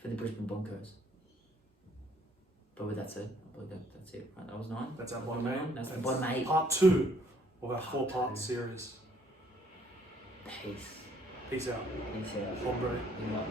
for the Brisbane Broncos. But with that said, I believe that's it. Right, that was 9. That's our That bottom was 8. nine. That's the bottom 8. Part 2 of our Part 4-part 2. series. Peace. Peace out. Peace out. Hombre. Good luck.